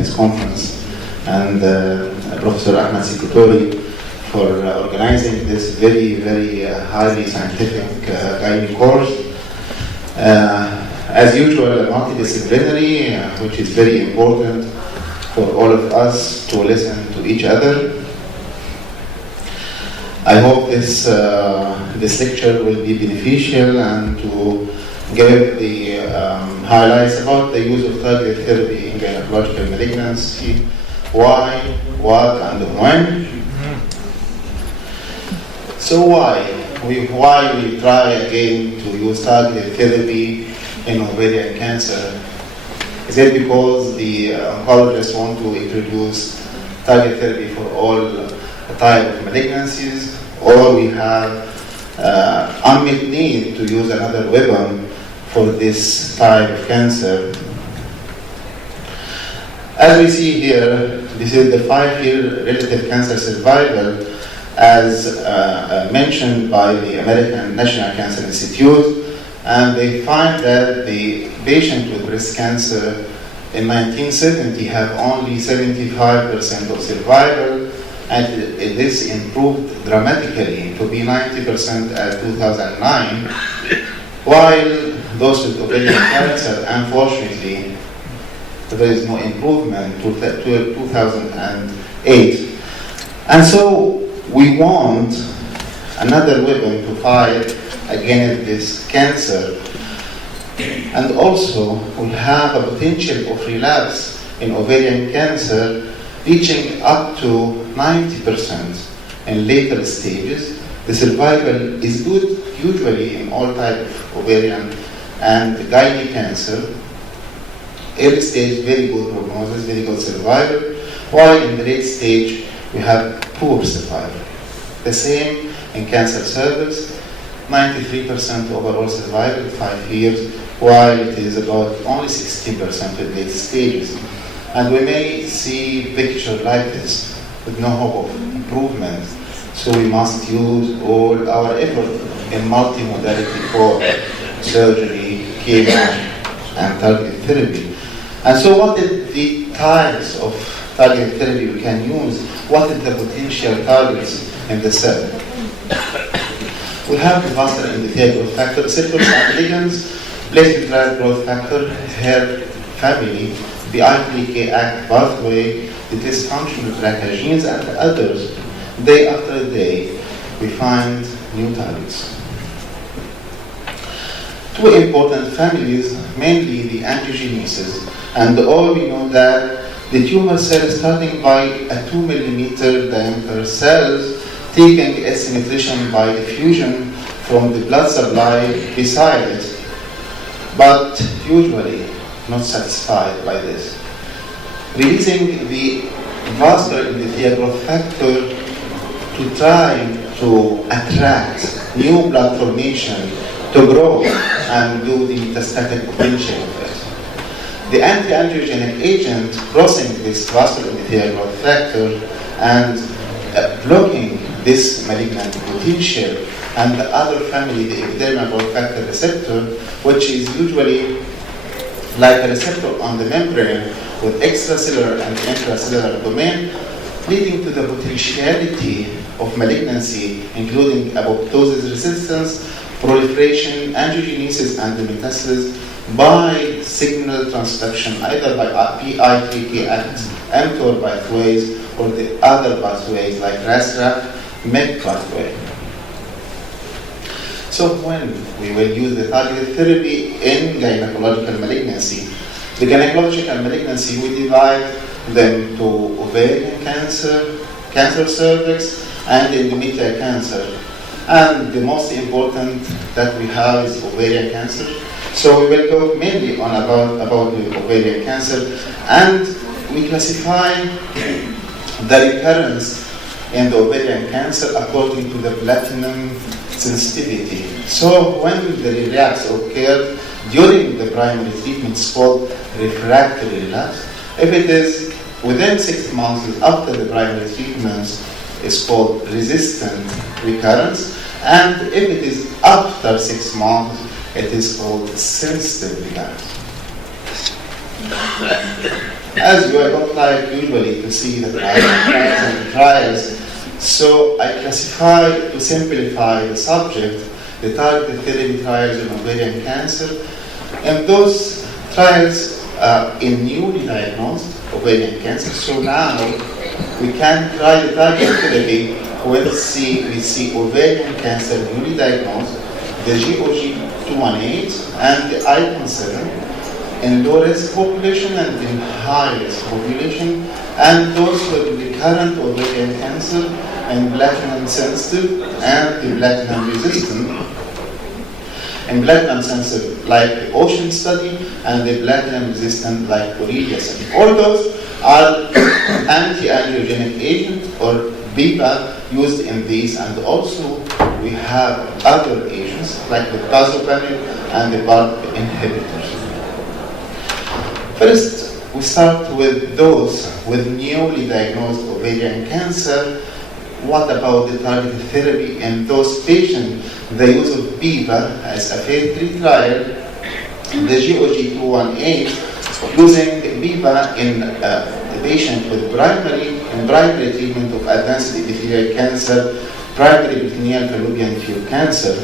this conference, and Professor Ahmed Sikutori for organizing this very, very highly scientific gynae course. As usual, multidisciplinary, which is very important for all of us to listen to each other. I hope this lecture will be beneficial and to give the highlights about the use of targeted therapy in gynecological malignancy, why, what, and when. So why we try again to use targeted therapy in ovarian cancer? Is it because the oncologists want to introduce targeted therapy for all type of malignancies, or we have unmet need to use another weapon for this type of cancer? As we see here, this is the 5-year relative cancer survival as mentioned by the American National Cancer Institute, and they find that the patient with breast cancer in 1970 have only 75% of survival, and this improved dramatically to be 90% at 2009, while those with ovarian cancer, unfortunately, there is no improvement to 2008. And so we want another weapon to fight against this cancer. And also, we have a potential of relapse in ovarian cancer reaching up to 90% in later stages. The survival is good usually in all types of ovarian and gynae cancer. Early stage, very good prognosis, very good survival, while in the late stage, we have poor survival. The same in cancer cervix, 93% overall survival at 5 years, while it is about only 16% in late stages. And we may see picture like this with no hope of improvement. So we must use all our effort in multimodality for surgery, chemo, and targeted therapy. And so what are the types of targeted therapy we can use? What is the potential targets in the cell? We have the vascular endothelial growth factor receptors and ligands, platelet growth factor, hair family, the ITK ACT pathway, the dysfunctional BRCA genes, and others. Day after day, we find new targets. Two important families, mainly the angiogenesis, and all we know that the tumor cell starting by a 2 millimeter diameter cells taking its nutrition by diffusion from the blood supply beside it, but usually not satisfied by this. Releasing the vascular endothelial growth factor to try to attract new blood formation to grow and do the metastatic potential of it. The anti-angiogenic agent crossing this vascular endothelial growth factor and blocking this malignant potential, and the other family, the epidermal growth factor receptor, which is usually like a receptor on the membrane with extracellular and intracellular domain, leading to the potentiality of malignancy, including apoptosis resistance, proliferation, angiogenesis, and metastasis by signal transduction, either by PI3K and mTOR pathways or the other pathways like RAS-RAF, MEK pathway. So when we will use the targeted therapy in gynecological malignancy, the gynecological malignancy, we divide them to ovarian cancer, cancer cervix, and endometrial cancer. And the most important that we have is ovarian cancer. So we will talk mainly about the ovarian cancer, and we classify the recurrence in the ovarian cancer according to the platinum sensitivity. So when the relapse occurred during the primary treatment, it's called refractory relapse. If it is within 6 months after the primary treatment, it's called resistant recurrence. And if it is after 6 months, it is called sensitive recurrence. As you, I don't like usually to see the trials, so I classified, to simplify the subject, the targeted therapy trials in ovarian cancer, and those trials in newly diagnosed ovarian cancer. So now we can try the targeted therapy when we see ovarian cancer newly diagnosed, the GOG 218 and the ICON 7 in low-risk population and in high-risk population, and those with recurrent ovarian cancer and platinum-sensitive and the platinum-resistant. And platinum-sensitive like the OCEAN study, and the platinum-resistant like Borrelia. All those are anti-angiogenic agent or BEPA used in these, and also we have other agents like the pazopanib and the PARP inhibitors. First, we start with those with newly diagnosed ovarian cancer. What about the targeted therapy in those patients? The use of BEPA as a phase 3 trial, the GOG 218, using BEPA in the patient with primary treatment of advanced epithelial cancer, primary peritoneal fallopian tube cancer.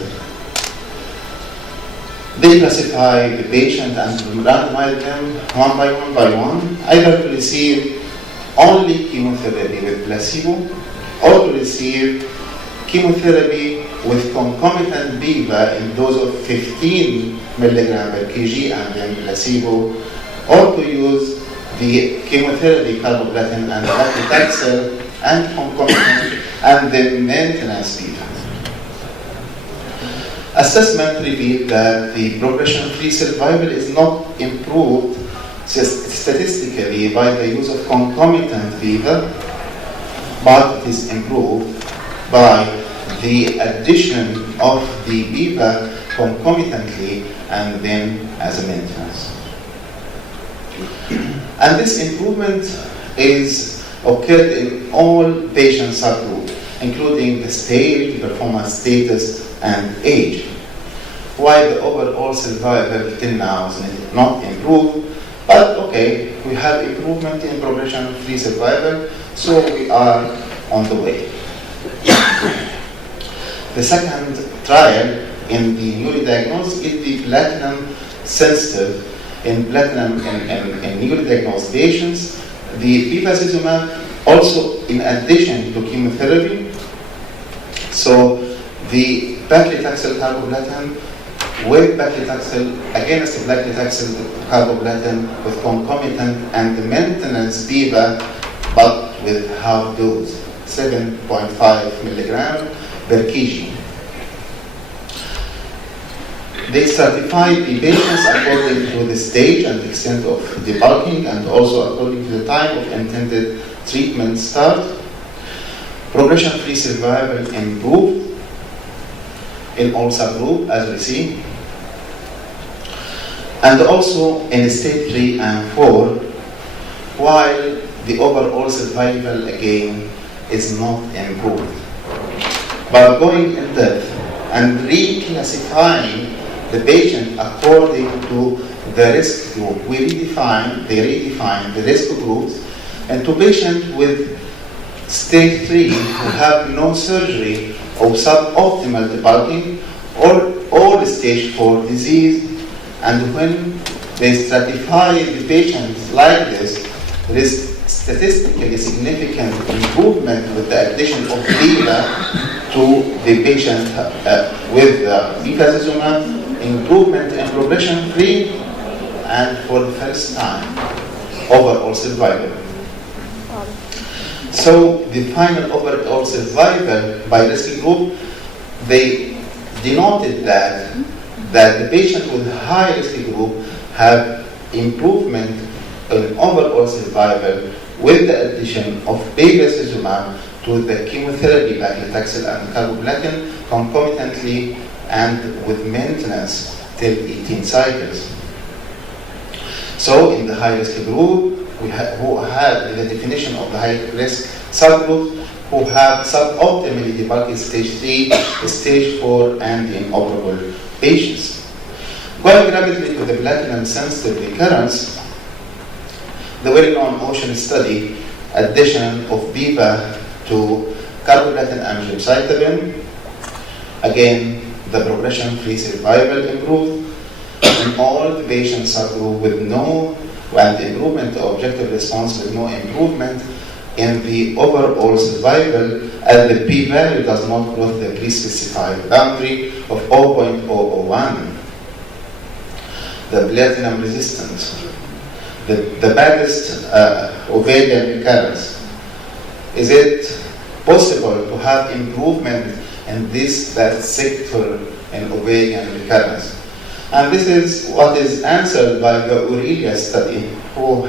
They classify the patient and randomize them one by one, either to receive only chemotherapy with placebo or to receive chemotherapy with concomitant BEPA in dose of 15 milligram per kg and then placebo, or to use the chemotherapy carboplatin and paclitaxel and concomitant and the maintenance BEPA. Assessment revealed that the progression-free survival is not improved statistically by the use of concomitant BEPA, but it is improved by the addition of the BEPA concomitantly and then as a maintenance. And this improvement is occurred in all patient subgroups, including the stage, performance status, and age. While the overall survival till now is not improved, but okay, we have improvement in progression-free survival, so we are on the way. The second trial in the newly diagnosed is the platinum-sensitive in newly diagnosed patients. The bevacizumab also in addition to chemotherapy. So the paclitaxel carboplatin with paclitaxel against the paclitaxel carboplatin with concomitant and the maintenance BEPA, but with half dose, 7.5 milligram per kg. They stratified the patients according to the stage and extent of debulking and also according to the time of intended treatment start. Progression-free survival improved in all subgroups, as we see. And also in stage 3 and 4, while the overall survival again is not improved. But going in depth and reclassifying the patient according to the risk group, they redefine the risk groups, and to patients with stage 3 who have no surgery or suboptimal debulking or stage 4 disease. And when they stratify the patients like this, there is statistically significant improvement with the addition of BEPA to the patient with bevacizumab, improvement in progression-free, and for the first time, overall survival. So the final overall survival by risk group, they denoted that the patient with high risk group have improvement in overall survival with the addition of bevacizumab to the chemotherapy paclitaxel and carboplatin concomitantly and with maintenance till 18 cycles. So in the high risk group, who had the definition of the high risk subgroup, who have suboptimally debulked stage 3, stage 4, and inoperable patients. Going rapidly to the platinum sensitive recurrence, the well-known ocean study, addition of BIVA to carboplatin and gemcitabine. Again, the progression-free survival improved in all the patients subgroup with no, and improvement of objective response with no improvement in the overall survival, as the p-value does not cross the pre-specified boundary of 0.001. The platinum resistance, the baddest ovarian recurrence. Is it possible to have improvement in this bad sector in ovarian recurrence? And this is what is answered by the Aurelia study, who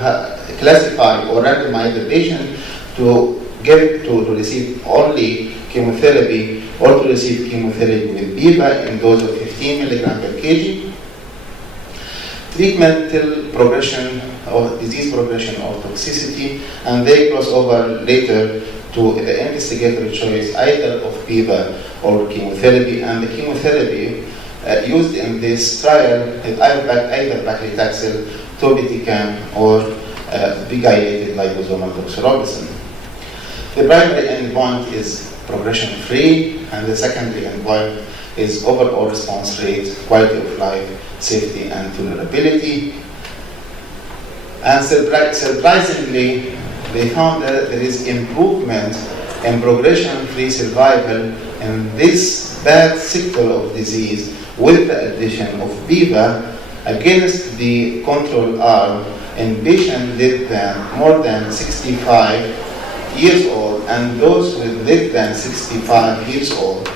classified or randomized the patient to receive only chemotherapy or to receive chemotherapy with BIVA in dose of 15 milligram per kg. Treatment till progression or disease progression or toxicity, and they cross over later to the investigator choice either of BIVA or chemotherapy, and the chemotherapy used in this trial is either paclitaxel, topotecan, or pegylated liposomal doxorubicin. The primary endpoint is progression-free, and the secondary endpoint is overall response rate, quality of life, safety, and tolerability. And surprisingly, they found that there is improvement in progression-free survival in this bad sector of disease with the addition of BIVA against the control arm in patients more than 65 years old and those with less than 65 years old.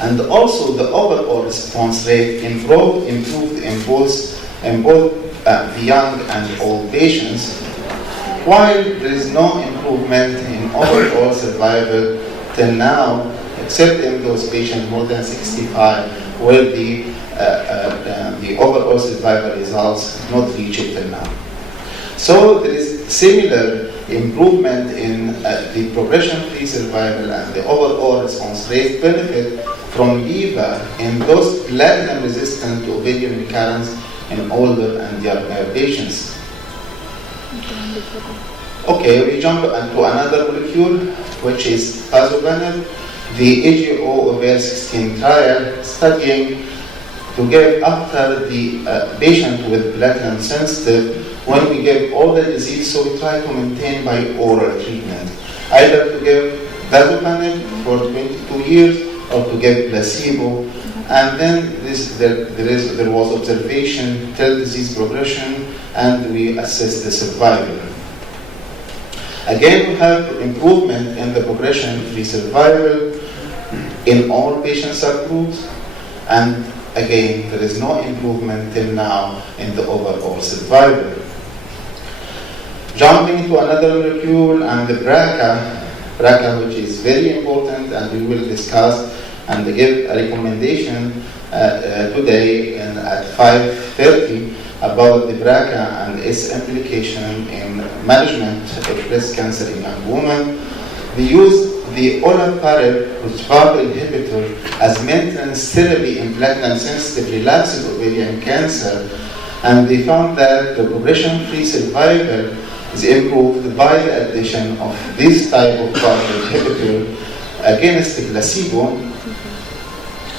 And also the overall response rate improved in both the young and old patients, while there is no improvement in overall survival till now, except in those patients more than 65, where the overall survival results not reached till now. So there is similar improvement in the progression-free survival and the overall response rate benefit from BIVA in those platinum-resistant ovarian recurrence in older and younger patients. Okay, we jump into another molecule, which is pazopanib, the AGO over 16 trial studying to give after the patient with platinum sensitive when we give all the disease, so we try to maintain by oral treatment, either to give pazopanib for 22 years or to give placebo, and then there was observation till disease progression, and we assess the survival. Again, we have improvement in the progression-free survival in all patient subgroups, and again, there is no improvement till now in the overall survival. Jumping to another molecule, and the BRCA, which is very important, and we will discuss and give a recommendation today at 5:30 about the BRCA and its implication in management of breast cancer in young women. We use the olaparib inhibitor as maintenance therapy in platinum-sensitive relapsed ovarian cancer, and they found that the progression-free survival is improved by the addition of this type of PARP inhibitor against the placebo,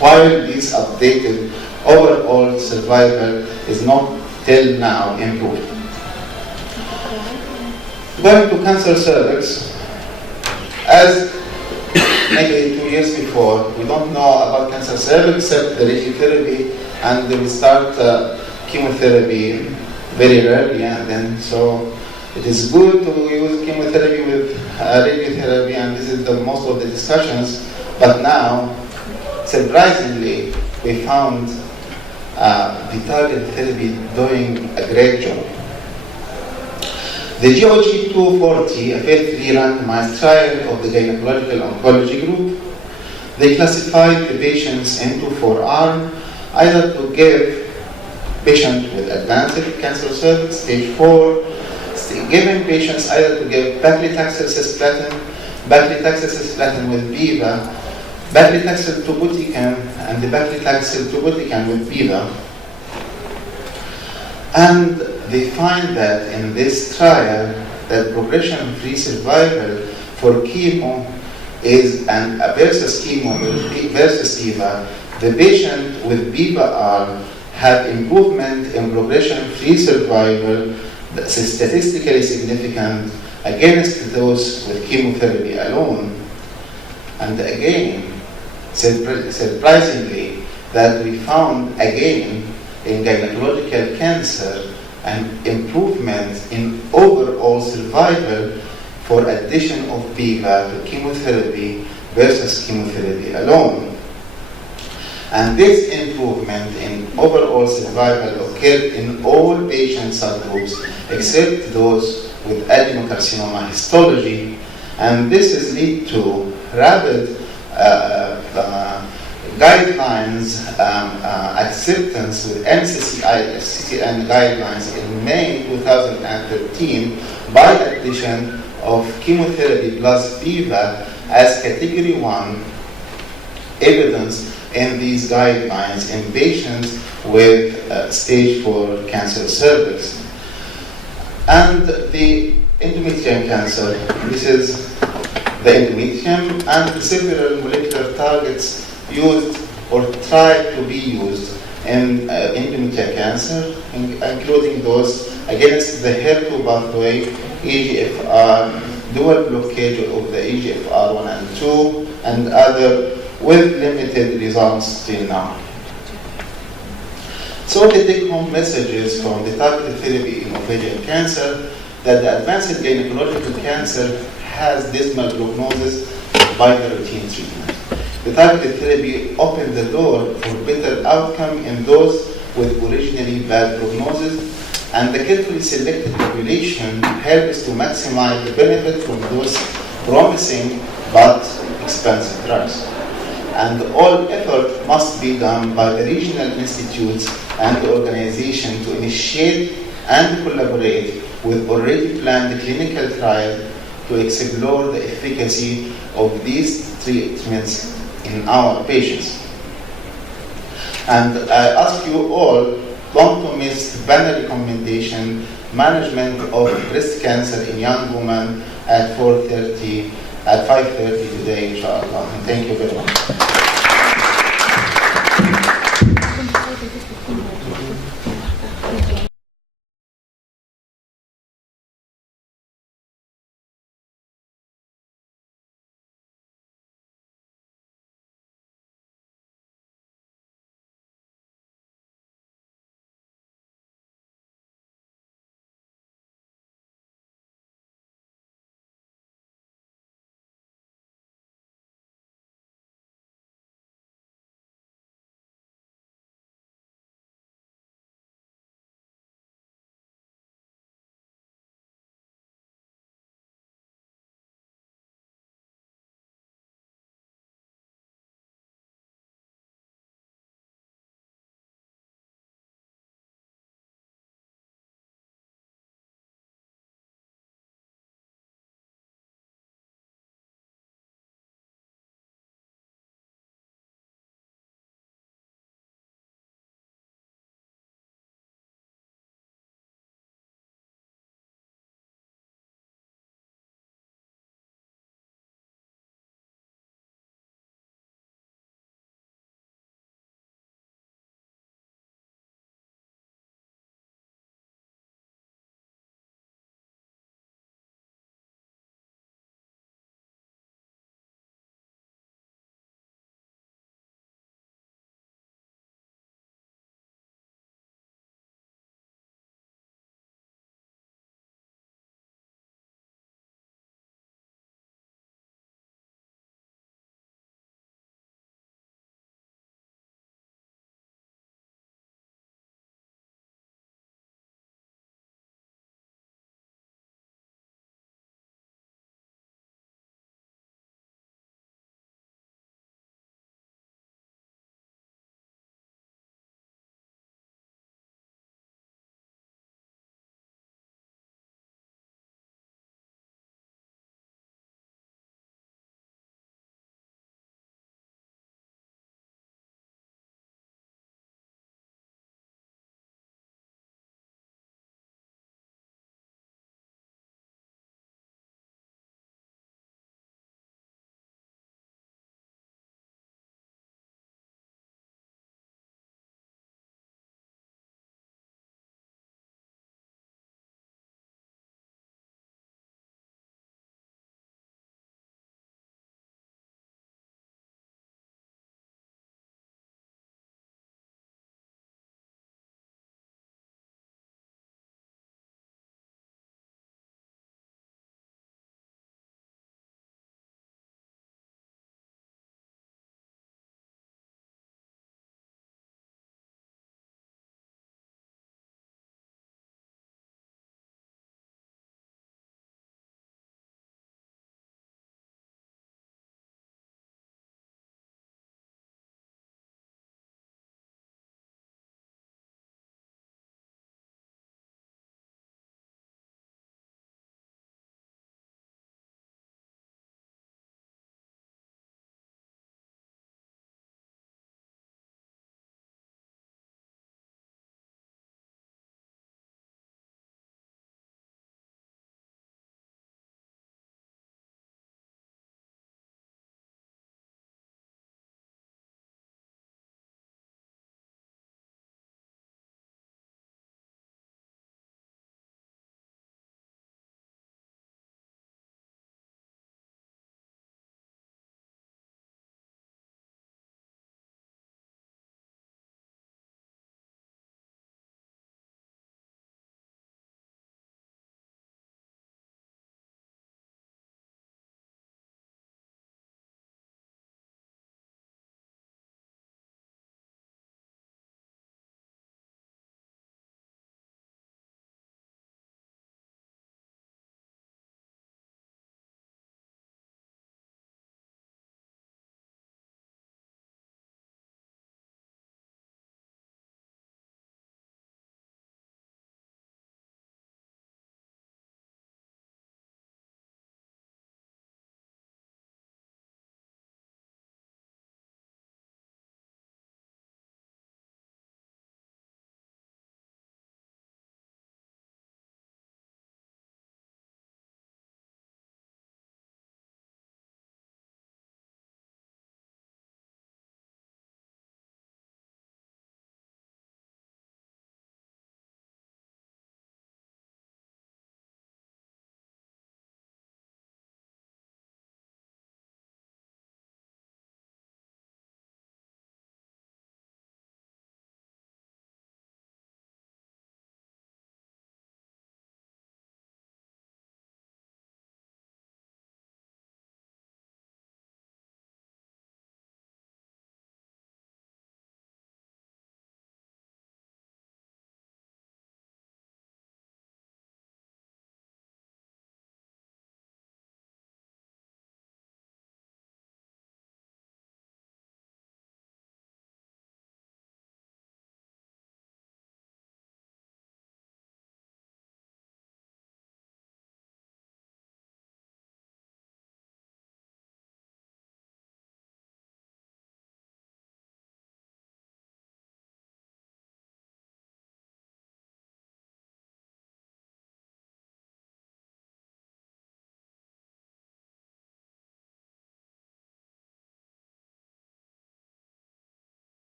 while this updated overall survival is not till now improved. Going to cancer cervix, as maybe 2 years before, we don't know about cancer cervix except the radiotherapy, and we start chemotherapy very early, and then so it is good to use chemotherapy with radiotherapy, and this is the most of the discussions. But now, surprisingly, we found the target therapy doing a great job. The GOG 240, a phase 3 randomized trial of the gynecological oncology group, they classified the patients into 4 arms, either to give patients with advanced cancer cervix, stage 4, giving patients either to give paclitaxel cisplatin, paclitaxel cisplatin with BIVA, paclitaxel topotecan, and the paclitaxel topotecan with BIVA. And they find that in this trial, that progression-free survival for chemo is, and versus chemo versus BEVA, the patient with BEVA arm have improvement in progression-free survival that's statistically significant against those with chemotherapy alone. And again, surprisingly, that we found again in gynecological cancer an improvement in overall survival for addition of BEVA to chemotherapy versus chemotherapy alone. And this improvement in overall survival occurred in all patient subgroups except those with adenocarcinoma histology, and this is lead to rapid guidelines acceptance with NCCN guidelines in May 2013 by addition of chemotherapy plus BEVA as category 1 evidence in these guidelines in patients with stage 4 cancer cervix. And the endometrium cancer, this is the endometrium and several molecular targets used or tried to be used in endometrial cancer, including those against the HER2 pathway, EGFR, dual blockade of the EGFR1 and 2, and other with limited results till now. So the take-home messages from the targeted therapy in ovarian cancer that the advanced gynecological cancer has dismal prognosis by the routine treatment. The targeted therapy opened the door for better outcome in those with originally bad prognosis, and the carefully selected population helps to maximize the benefit from those promising but expensive drugs. And all effort must be done by the regional institutes and the organization to initiate and collaborate with already planned clinical trials to explore the efficacy of these treatments in our patients. And I ask you all not to miss the panel recommendation, management of breast cancer in young women at 5:30 today, inshallah. Thank you very much.